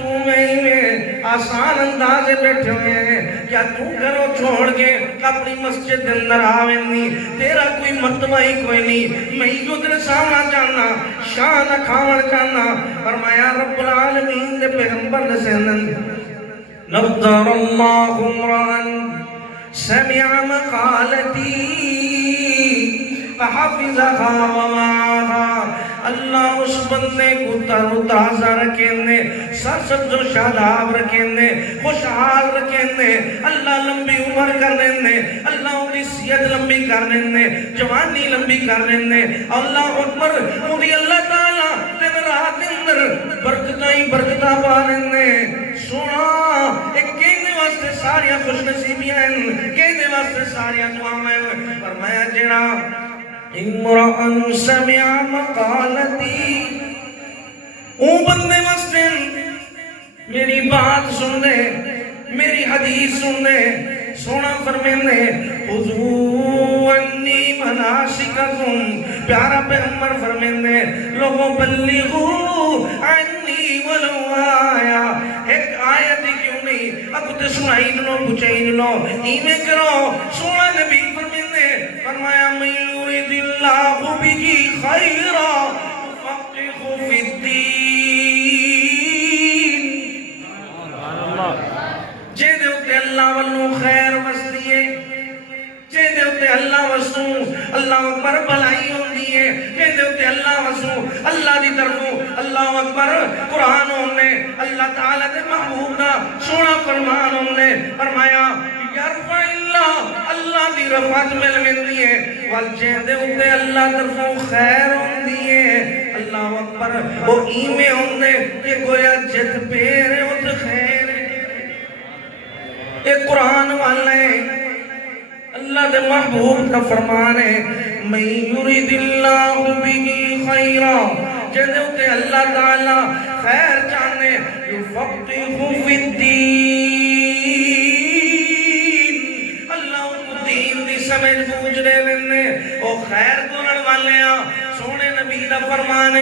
تو میں آسان اندازے بیٹھے ہوئے ہیں کیا تو گھروں چھوڑ کے اپنی مسجد اندر آوینی تیرا کوئی مرتبہ ہی کوئی نہیں میں ہی جو تیرے سامنا چاہنا شان کھاون چاہنا فرمایا رب العالمین دے پیغمبر نے سینن نظر اللہ عمران سمع مقالتی فحفظها ومعها اللہ اس بندے کو تر و تازہ رکھیں سرسبز و شاداب رکھیں خوشحال رکھیں اللہ لمبی عمر کرنے اللہ انہی صحت لمبی کرنے جوانی لمبی کرنے اللہ اکبر انہی اللہ تعالیٰ دن رات اندر برکتائیں برکتہ پانے سونا ایک کہنے واسطے ساریاں خوش نصیبیاں ہیں کہنے واسطے ساریاں دعایں ہیں فرمایا جڑا امرأن سمع مقالتی او بندے واسطے میری بات سن دے میری حدیث سن دے سونا فرمینے خذو انی مناسککم پیارا پیغمبر فرمینے لوگوں بلغو انی ولو آیا ایک آیت کیوں نہیں اب تے سنائی دنو پچھائی دنو ایمیں کرو سونا نبی فرمینے فرمایا من یرید اللہ بہی خیرا فقہ فی الدین جے دے ہوتے اللہ والنو خیر وسطیے جے دے ہوتے اللہ وسطو اللہ اکبر بلائی ہوندی ہے جے دے ہوتے اللہ وسطو اللہ دی طرفوں اللہ اکبر قرآن ہونے اللہ تعالیٰ دے محبوب دا سونا فرمان ہونے فرمایا یرفع اللہ اللہ دی رفعت ملوندی ہے والجے دے ہوتے اللہ طرفوں خیر ہوندی ہے اللہ اکبر وہ ایمیں ہونے کہ گویا جت پیرے ہوتے خیر ایک قرآن والے اللہ دے محبوب کا فرمان ہے من یرید اللہ بہی خیرا جن ہوتے اللہ تعالیٰ خیر چاہنے یفقہ فی الدین اللہ کو دین دی سمجھ بوجھ دے لنے او خیر دونن والے سونے نبی دا فرمان ہے